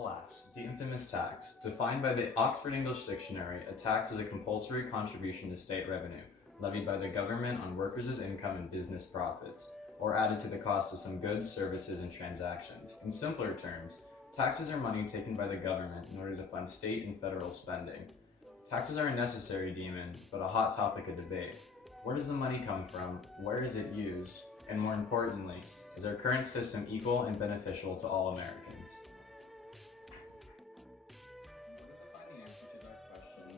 Alas, the infamous tax. Defined by the Oxford English Dictionary, a tax is a compulsory contribution to state revenue, levied by the government on workers' income and business profits, or added to the cost of some goods, services, and transactions. In simpler terms, taxes are money taken by the government in order to fund state and federal spending. Taxes are a necessary demon, but a hot topic of debate. Where does the money come from? Where is it used? And more importantly, is our current system equal and beneficial to all Americans?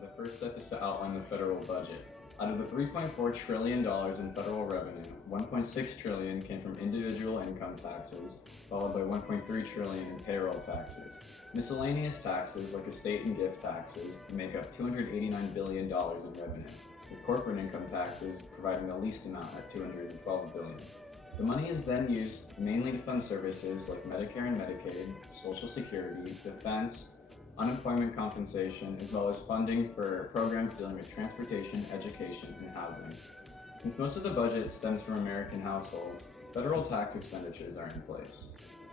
The first step is to outline the federal budget. Out of the $3.4 trillion in federal revenue, $1.6 trillion came from individual income taxes, followed by $1.3 trillion in payroll taxes. Miscellaneous taxes, like estate and gift taxes, make up $289 billion in revenue, with corporate income taxes providing the least amount at $212 billion. The money is then used mainly to fund services like Medicare and Medicaid, Social Security, defense, unemployment compensation, as well as funding for programs dealing with transportation, education, and housing. Since most of the budget stems from American households, federal tax expenditures are in place,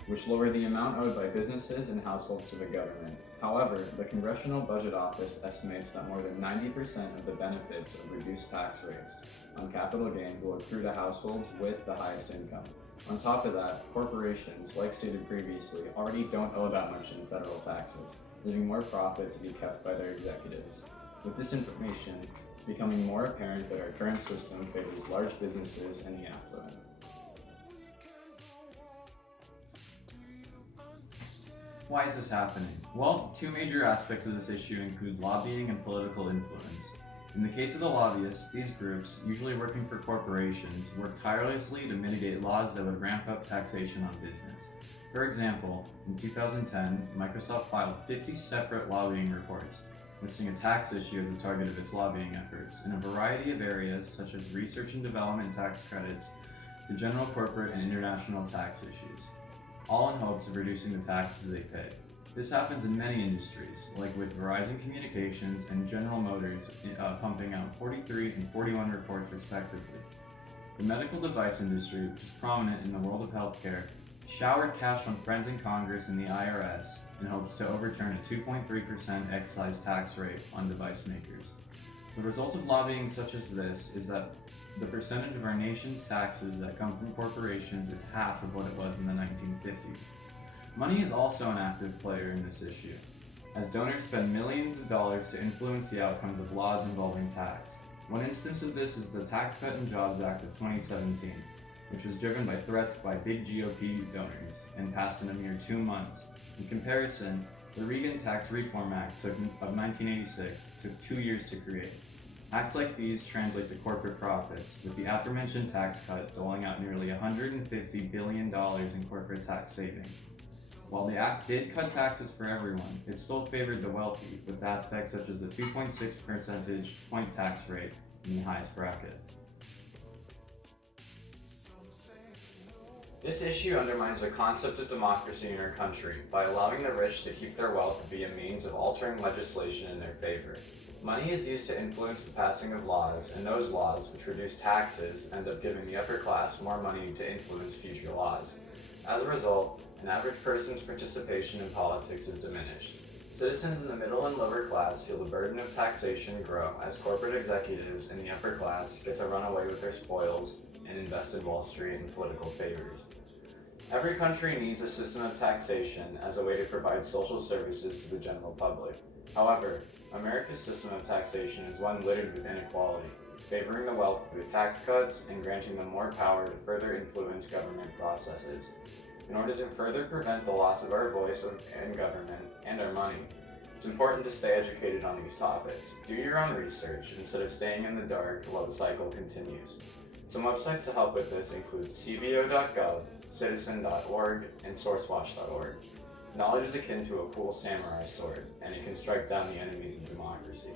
which lower the amount owed by businesses and households to the government. However, the Congressional Budget Office estimates that more than 90% of the benefits of reduced tax rates on capital gains will accrue to households with the highest income. On top of that, corporations, like stated previously, already don't owe that much in federal taxes, leaving more profit to be kept by their executives. With this information, it's becoming more apparent that our current system favors large businesses and the affluent. Why is this happening? Well, two major aspects of this issue include lobbying and political influence. In the case of the lobbyists, these groups, usually working for corporations, work tirelessly to mitigate laws that would ramp up taxation on business. For example, in 2010, Microsoft filed 50 separate lobbying reports, listing a tax issue as a target of its lobbying efforts in a variety of areas such as research and development tax credits to general corporate and international tax issues, all in hopes of reducing the taxes they pay. This happens in many industries, like with Verizon Communications and General Motors pumping out 43 and 41 reports respectively. The medical device industry, which is prominent in the world of healthcare, showered cash on friends in Congress and the IRS in hopes to overturn a 2.3% excise tax rate on device makers. The result of lobbying such as this is that the percentage of our nation's taxes that come from corporations is half of what it was in the 1950s. Money is also an active player in this issue, as donors spend millions of dollars to influence the outcomes of laws involving tax. One instance of this is the Tax Cut and Jobs Act of 2017, which was driven by threats by big GOP donors and passed in a mere 2 months. In comparison, the Reagan Tax Reform Act of 1986 took 2 years to create. Acts like these translate to corporate profits, with the aforementioned tax cut doling out nearly $150 billion in corporate tax savings. While the act did cut taxes for everyone, it still favored the wealthy, with aspects such as the 2.6 percentage point tax rate in the highest bracket. This issue undermines the concept of democracy in our country by allowing the rich to keep their wealth via means of altering legislation in their favor. Money is used to influence the passing of laws, and those laws, which reduce taxes, end up giving the upper class more money to influence future laws. As a result, an average person's participation in politics is diminished. Citizens in the middle and lower class feel the burden of taxation grow as corporate executives in the upper class get to run away with their spoils and invest in Wall Street and political favors. Every country needs a system of taxation as a way to provide social services to the general public. However, America's system of taxation is one littered with inequality, favoring the wealthy with tax cuts and granting them more power to further influence government processes. In order to further prevent the loss of our voice in government and our money, it's important to stay educated on these topics. Do your own research instead of staying in the dark while the cycle continues. Some websites to help with this include cbo.gov, citizen.org, and sourcewatch.org. Knowledge is akin to a cool samurai sword, and it can strike down the enemies of democracy.